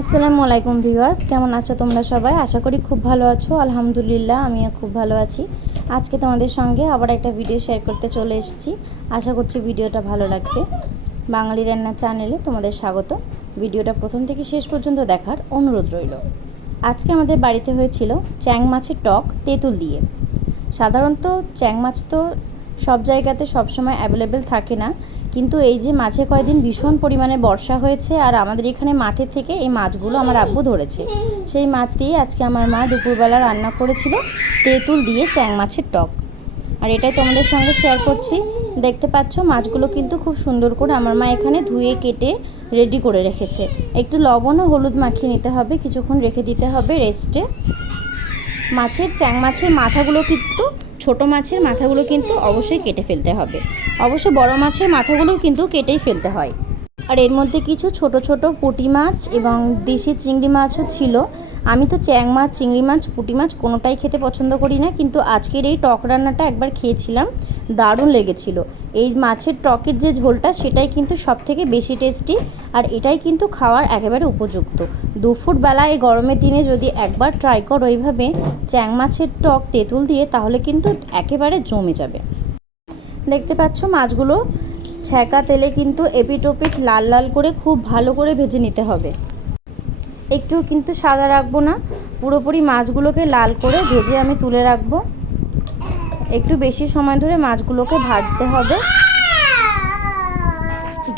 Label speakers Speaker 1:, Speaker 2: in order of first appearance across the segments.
Speaker 1: আসসালামু আলাইকুম ভিউয়ার্স, কেমন আছো তোমরা সবাই? আশা করি খুব ভালো আছো। আলহামদুলিল্লাহ, আমিও খুব ভালো আছি। আজকে তোমাদের সঙ্গে আবার একটা ভিডিও শেয়ার করতে চলে এসেছি। আশা করছি ভিডিওটা ভালো লাগবে। বাঙালি রান্না চ্যানেলে তোমাদের স্বাগত। ভিডিওটা প্রথম থেকে শেষ পর্যন্ত দেখার অনুরোধ রইল। আজকে আমাদের বাড়িতে হয়েছিল চ্যাং মাছের টক তেঁতুল দিয়ে। সাধারণত চ্যাং মাছ তো সব জায়গাতে সবসময় অ্যাভেলেবেল থাকে না। কিন্তু এই যে মাঝে কয়দিন ভীষণ পরিমাণে বর্ষা হয়েছে আর আমাদের এখানে মাঠে থেকে এই মাছগুলো আমার আব্বু ধরেছে। সেই মাছ দিয়ে আজকে আমার মা দুপুরবেলা রান্না করেছিল তেঁতুল দিয়ে চ্যাং মাছের টক। আর এটাই তোমাদের সঙ্গে শেয়ার করছি। দেখতে পাচ্ছ, মাছগুলো কিন্তু খুব সুন্দর করে আমার মা এখানে ধুয়ে, কেটে রেডি করে রেখেছে। একটু লবণ ও হলুদ মাখিয়ে নিতে হবে, কিছুক্ষণ রেখে দিতে হবে রেস্টে মাছের চ্যাং মাছের মাথাগুলো কিন্তু ছোট মাছের মাথাগুলো কিন্তু অবশ্যই কেটে ফেলতে হবে। অবশ্য বড় মাছের মাথাগুলোও কিন্তু কেটেই ফেলতে হয়। আর এর মধ্যে কিছু ছোট ছোট পুঁটি মাছ এবং দেশি চিংড়ি মাছও ছিল। আমি তো চ্যাং মাছ, চিংড়ি মাছ, পুঁটি মাছ কোনোটাই খেতে পছন্দ করি না, কিন্তু আজকের এই টক রান্নাটা একবার খেয়েছিলাম, দারুণ লেগেছিল। এই মাছের টকের যে ঝোলটা, সেটাই কিন্তু সব থেকে বেশি টেস্টি আর এটাই কিন্তু খাওয়ার একেবারে উপযুক্ত। দুপুর বেলা এই গরমের দিনে যদি একবার ট্রাই করো এইভাবে চ্যাং মাছের টক তেঁতুল দিয়ে, তাহলে কিন্তু একেবারে জমে যাবে। দেখতে পাচ্ছ মাছগুলো ছ্যাঁকা তেলে কিন্তু এপিটোপিট লাল লাল করে খুব ভালো করে ভেজে নিতে হবে। একটু কিন্তু সাদা রাখব না, পুরোপুরি মাছগুলোকে লাল করে ভেজে আমি তুলে রাখব। একটু বেশি সময় ধরে মাছগুলোকে ভাজতে হবে।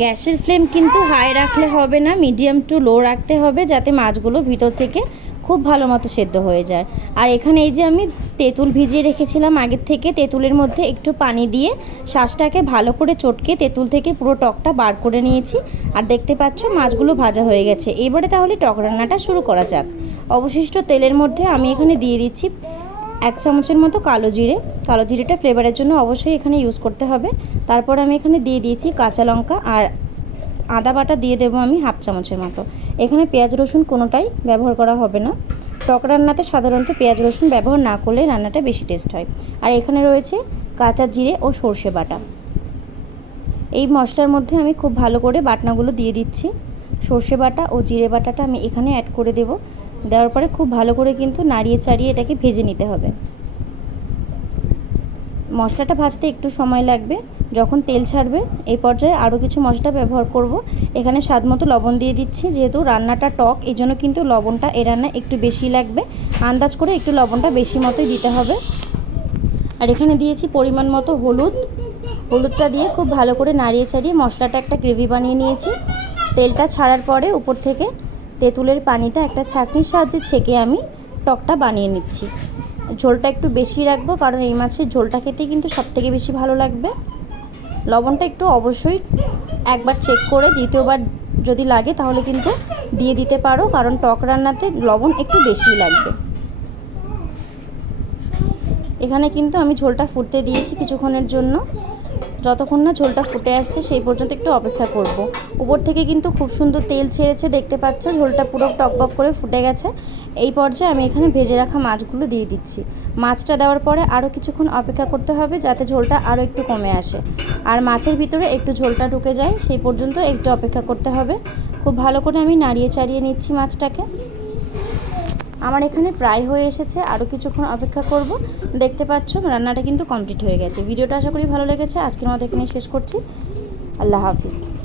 Speaker 1: গ্যাসের ফ্লেম কিন্তু হাই রাখলে হবে না, মিডিয়াম টু লো রাখতে হবে, যাতে মাছগুলো ভিতর থেকে খুব ভালো মতো সেদ্ধ হয়ে যায়। আর এখানে এই যে আমি তেঁতুল ভিজিয়ে রেখেছিলাম আগের থেকে, তেঁতুলের মধ্যে একটু পানি দিয়ে শ্বাসটাকে ভালো করে চটকে তেঁতুল থেকে পুরো টকটা বার করে নিয়েছি। আর দেখতে পাচ্ছ মাছগুলো ভাজা হয়ে গেছে। এবারে তাহলে টক রান্নাটা শুরু করা যাক। অবশিষ্ট তেলের মধ্যে আমি এখানে দিয়ে দিচ্ছি এক চামচের মতো কালো জিরে। কালো জিরেটা ফ্লেভারের জন্য অবশ্যই এখানে ইউজ করতে হবে। তারপর আমি এখানে দিয়ে দিয়েছি কাঁচা লঙ্কা আর আদা বাটা দিয়ে দেবো আমি হাফ চামচের মতো। এখানে পেঁয়াজ রসুন কোনোটাই ব্যবহার করা হবে না। টক রান্নাতে সাধারণত পেঁয়াজ রসুন ব্যবহার না করলে রান্নাটা বেশি টেস্ট হয়। আর এখানে রয়েছে কাঁচা জিরে ও সর্ষে বাটা। এই মশলার মধ্যে আমি খুব ভালো করে বাটনাগুলো দিয়ে দিচ্ছি। সর্ষে বাটা ও জিরে বাটাটা আমি এখানে অ্যাড করে দেব। দেওয়ার পরে খুব ভালো করে কিন্তু নাড়িয়ে চাড়িয়ে এটাকে ভেজে নিতে হবে। মশলাটা ভাজতে একটু সময় লাগবে। যখন তেল ছাড়বে, এই পর্যায়ে আরও কিছু মশলা ব্যবহার করব। এখানে স্বাদ মতো লবণ দিয়ে দিচ্ছি, যেহেতু রান্নাটা টক এই জন্য কিন্তু লবণটা এ রান্না একটু বেশি লাগবে। আন্দাজ করে একটু লবণটা বেশি মতোই দিতে হবে। আর এখানে দিয়েছি পরিমাণ মতো হলুদ। হলুদটা দিয়ে খুব ভালো করে নাড়িয়ে ছাড়িয়ে মশলাটা একটা গ্রেভি বানিয়ে নিয়েছি। তেলটা ছাড়ার পরে উপর থেকে তেঁতুলের পানিটা একটা ছাঁকনির সাহায্যে ছেঁকে আমি টকটা বানিয়ে নিচ্ছি। ঝোলটা একটু বেশি রাখব, কারণ এই মাছের ঝোলটা খেতে কিন্তু সবথেকে বেশি ভালো লাগবে। লবণটা একটু অবশ্যই একবার চেক করে, দ্বিতীয়বার যদি লাগে তাহলে কিন্তু দিয়ে দিতে পারো, কারণ টক রান্নাতে লবণ একটু বেশি লাগবে। এখানে কিন্তু আমি ঝোলটা ফুটতে দিয়েছি কিছুক্ষণের জন্য। যতক্ষণ না ঝোলটা ফুটে আসছে সেই পর্যন্ত একটু অপেক্ষা করব। উপর থেকে কিন্তু খুব সুন্দর তেল ছেড়েছে, দেখতে পাচ্ছ? ঝোলটা পুরো টকবক করে ফুটে গেছে। এই পর্যায়ে আমি এখানে ভেজে রাখা মাছগুলো দিয়ে দিচ্ছি। মাছটা দেওয়ার পরে আরও কিছুক্ষণ অপেক্ষা করতে হবে যাতে ঝোলটা আরও একটু কমে আসে। আর মাছের ভিতরে একটু ঝোলটা ঢুকে যায়, সেই পর্যন্ত একটু অপেক্ষা করতে হবে। খুব ভালো করে আমি নাড়িয়ে চাড়িয়ে নিচ্ছি মাছটাকে। আমার এখানে প্রায় হয়ে এসেছে আরও কিছুক্ষণ অপেক্ষা করব। দেখতে পাচ্ছ, রান্নাটা কিন্তু কমপ্লিট হয়ে গেছে। ভিডিওটা আশা করি ভালো লেগেছে। আজকের মতো এখানে শেষ করছি। আল্লাহ হাফিজ।